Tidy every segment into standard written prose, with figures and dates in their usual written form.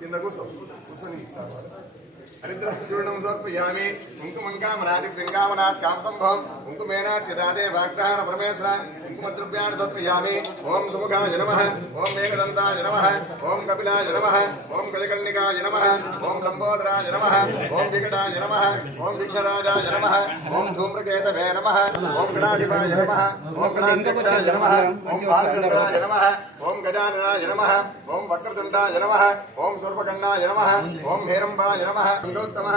కింద కూర్చో కూర్చొని हरिद्रचूर्णं समर्पयामि कुङ्कुमङ्कामनादिव्यङ्गामनात् कामसम्भवं कुङ्कुमेनाच्युतादे वाग्रहण परमेश्वर कुङ्कुमद्रव्याणि समर्पयामि ओं सुमुखाय नमः ओं मेघदन्ताय नमः ओं कपिलाय नमः ओं कलिकर्णिकाय नमः ओं लम्बोदराय नमः ओं विकटाय नमः ओं विघ्नराजाय नमः ओं धूम्रकेतवे नमः ओं गणाधिपाय नमः ओं गणाध्यक्षाय नमः ओं बालचन्द्राय नमः ओं गजाननाय नमः ओं वक्रतुण्डाय नमः ओं शूर्पकर्णाय नमः ओं हेरम्बाय नमः गौतमः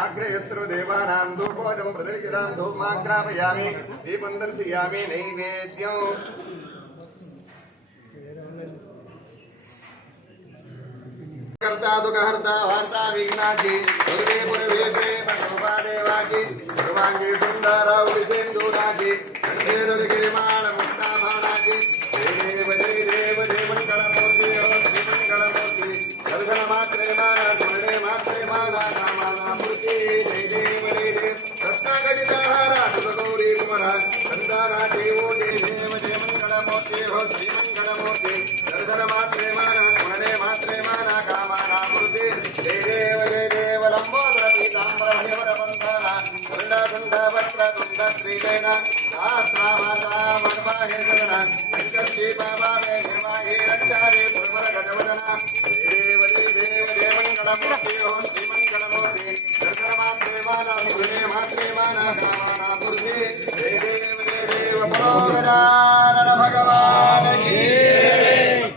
आग्रयस्रो देवानां धूपोजं प्रदर्शितां धूपमाग्रापयामि दीपं दर्शयामि नैवेद्यं कर्ता दुःखहर्ता वार्ता विघ्नाची पूर्वे पूर्वे प्रेम कृपा देवाची सर्वांगी सुंदर उडिसेंदूराची कंठे दुर्गे माळ मुक्ता माळाची देव जय मंगळमूर्ती हो श्री मंगळमूर्ती दर्शन मात्रे माना स्मरणे मात्रे माना कामाना मूर्ती जय देव रत्नागडिताहारा गौरी कुमार संताना देवो देव जय मंगळमूर्ती हो श्री मंगळमूर्ती दर्शन मात्रे माना स्मरणे मात्रे माना कामाना मूर्ती जय देव लंबोदर पीतांबर हरिवर बंधना कुंड वक्र कुंड श्रीलेन सहस्रामाता मन्महे सदना संकष्टी बाबा मे निर्माहे रक्षारे पुरवर गजवदना देव जय मंगलमूर्ति हो श्री मंगलमूर्ति दर्शन मात्रे माना स्मरणे मात्रे माना कामाना मूर्ति जय देव परोगजानन भगवान की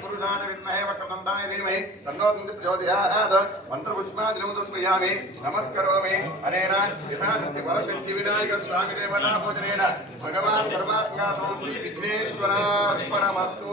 पुरुषान विद्महे वक्रतुण्डाय धीमहि तन्नो प्रचोदयात् मंत्रपुष्पादिनं समर्पयामि नमस्करोमि अनेन यथाशक्ति वरसिद्धि विनायक स्वामी देवता पूजनेन भगवान् सर्वात्मा श्री विघ्नेश्वरार्पणमस्तु।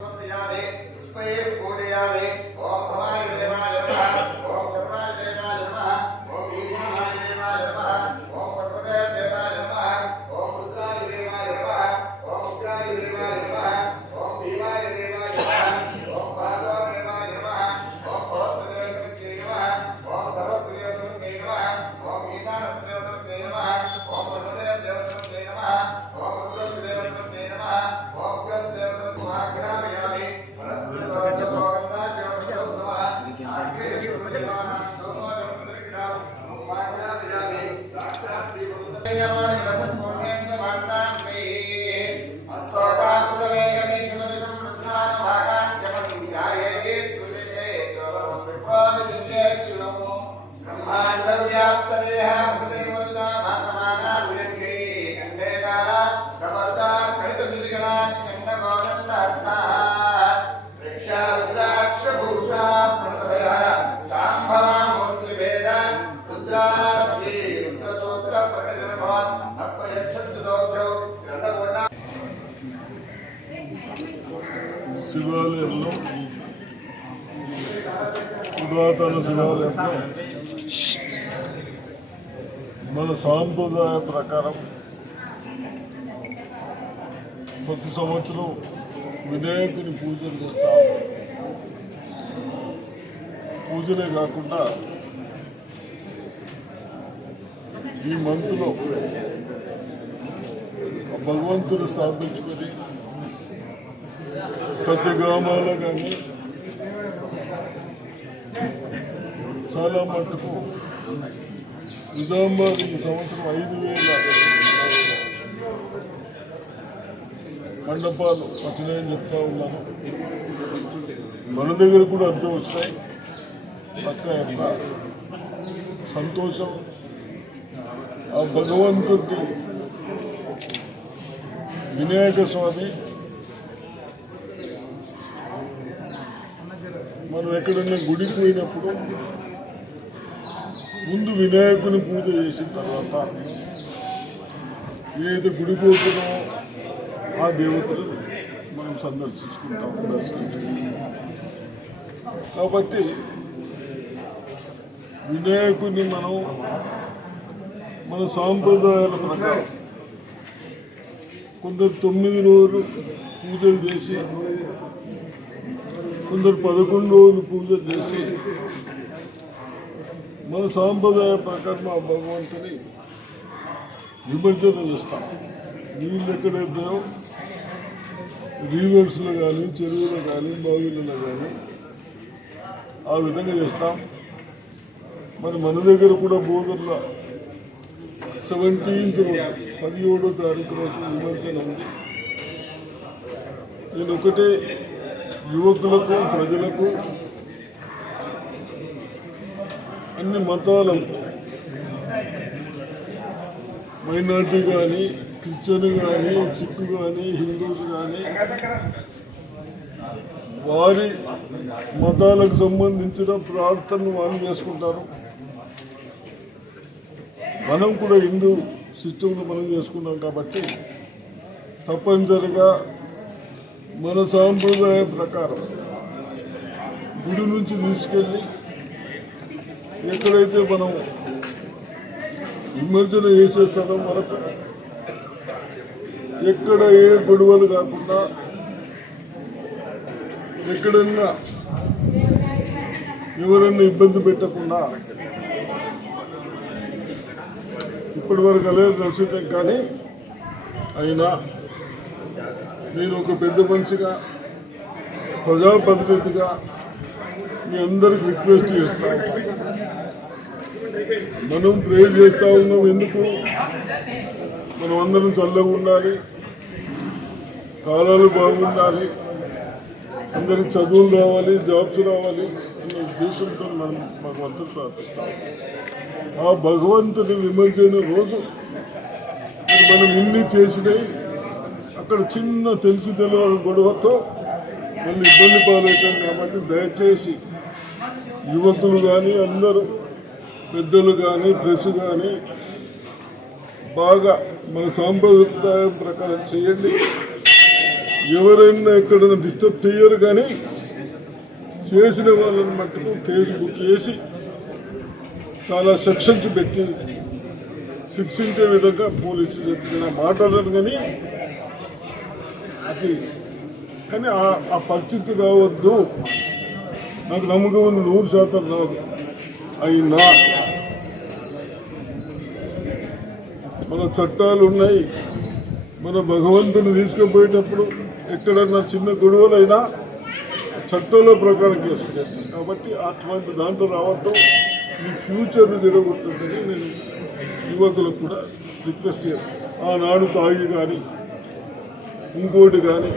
पुष्पये पूजयामि ओम भवाय देवाय नमः ओम सर्वाय देवाय नमः ओम ईशानाय देवाय नमः ओम पशुपते देवाय नमः ओम रुद्राय देवाय नमः ओम उग्राय देवाय नमः ओम भीमाय देवाय नमः ओम भागो देवाय नमः ओम भवस्देव समिते नमः ओम धर्मस्देव समिते नमः ओम ईशानस्देव समिते नमः ओम पशुपते देव समिते नमः ओम रुद्रस्देव समिते नमः ओम उग्रस्देव समिते नमः పురాతన శివాలయంలో మన సాంప్రదాయ ప్రకారం ప్రతి సంవత్సరం వినాయకుని పూజలు చేస్తాం. పూజలే కాకుండా ఈ మంత్లో భగవంతుని స్థాపించుకొని ప్రతి గ్రామాల్లో కానీ చాలా మట్టుకు నిజామాబాద్ ఈ సంవత్సరం 5,000 మండపాలు వచ్చినాయని చెప్తా ఉన్నాను. మన దగ్గర కూడా అంతే వచ్చినాయి. అక్క యొక్క సంతోషం ఆ భగవంతుడి వినాయక స్వామి మనం ఎక్కడన్నా గుడికి పోయినప్పుడు ముందు వినాయకుని పూజ చేసిన తర్వాత ఏది గుడి పోతున్నామో ఆ దేవతలు మనం సందర్శించుకుంటాం, దర్శించుకుంటాం. కాబట్టి వినాయకుని మనం మన సాంప్రదాయాల ప్రకారం కొందరు 9 రోజులు పూజలు చేసి, కొందరు 11 రోజులు పూజలు చేసి మన సాంప్రదాయ ప్రకారం ఆ భగవంతుని నిమజ్జనం చేస్తాం. నీళ్ళు ఎక్కడైతే రివర్స్లో కానీ, చెరువులో కానీ, బావిలలో కానీ ఆ విధంగా చేస్తాం. మరి మన దగ్గర కూడా బోధర్లో 17వ తారీఖు రోజు నిమజ్జనం ఉంది. నేను ఒకటే యువకులకు, ప్రజలకు, అన్ని మతాలకు, మైనార్టీ కానీ, క్రిస్టియన్ కానీ, సిక్కు కానీ, హిందూస్ కానీ, వారి మతాలకు సంబంధించిన ప్రార్థనలు వాళ్ళు చేసుకుంటారు. మనం కూడా హిందూ సిస్టంలో మనం చేసుకున్నాం. కాబట్టి తప్పనిసరిగా మన సాంప్రదాయ ప్రకారం గుడి నుంచి తీసుకెళ్ళి ఎక్కడైతే మనం విమర్శన చేసే స్థలం వరకు ఎక్కడ ఏ గొడవలు కాకుండా, ఎక్కడన్నా ఎవరన్నా ఇబ్బంది పెట్టకుండా ఇప్పటి వరకు అలాగే నడుచుతాం. కానీ అయినా నేను ఒక పెద్ద మనిషిగా, ప్రజాప్రతినిధిగా మీ అందరికి రిక్వెస్ట్ చేస్తాను. మనం ప్రేర్ చేస్తూ ఉన్నాం. ఎందుకు? మనం అందరం చల్లగా ఉండాలి, కాలాలు బాగుండాలి, అందరికి చదువులు రావాలి, జాబ్స్ రావాలి అనే ఉద్దేశంతో మనం భగవంతుడు ప్రార్థిస్తాం. ఆ భగవంతుడి విమర్శన రోజు మనం ఇన్ని చేసినాయి. అక్కడ చిన్న తెలిసి తెలియని గొడవతో మళ్ళీ ఇబ్బంది పాలవుతాం. కాబట్టి దయచేసి యువకులు కానీ, అందరూ పెద్దలు కానీ, ప్రెస్ కానీ బాగా మన సాంప్రదాయం ప్రకారం చేయండి. ఎవరైనా ఎక్కడైనా డిస్టర్బ్ చేయరు. కానీ చేసిన వాళ్ళని మట్టుకు కేసు బుక్ చేసి చాలా సెక్షన్స్ పెట్టి శిక్షించే విధంగా పోలీసు చెప్పిన మాట్లాడారు. కానీ ఆ పరిస్థితి రావద్దు. నాకు నమ్మకం ఉంది 100% రాదు. అయినా మన చట్టాలు ఉన్నాయి. మన భగవంతుని తీసుకుపోయేటప్పుడు ఎక్కడన్నా చిన్న గొడవలైనా చట్టంలో ప్రకారం కేసు చేస్తాం. కాబట్టి అటువంటి దాంట్లో రావద్దు. ఈ ఫ్యూచర్ని జరగబోతుందని నేను యువకులకు కూడా రిక్వెస్ట్ చేస్తాను. ఆనాడు తాగి కానీ, ఇంకోటి కానీ,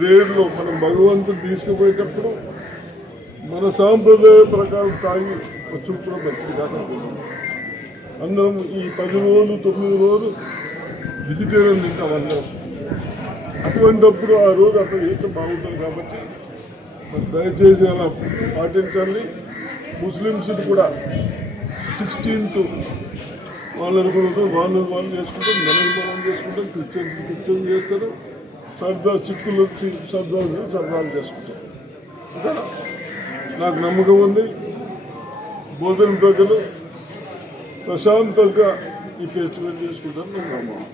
రేడులో మనం భగవంతుని తీసుకుపోయేటప్పుడు మన సాంప్రదాయ ప్రకారం తాగి చూపులో మంచిది కాదనుకున్నాం. అందరం ఈ 10 రోజులు 9 రోజులు వెజిటేరియన్ తింటాం అందరం. అటువంటిప్పుడు ఆ రోజు అక్కడ చేస్తే బాగుంటుంది. కాబట్టి దయచేసి అలా పాటించాలి. ముస్లిమ్స్ కూడా 16th వాళ్ళు అనుకున్నది వాళ్ళు చేసుకుంటారు, మనం చేసుకుంటాం, క్రిస్టియన్స్ చేస్తారు, చిక్కులు వచ్చి సరదాలు చేసుకుంటాం. అంతేనా? నాకు నమ్మకం ఉంది బోధన ప్రజలు ప్రశాంతంగా ఈ ఫెస్టివల్ చేసుకుంటారు. నాకు నమ్మకం.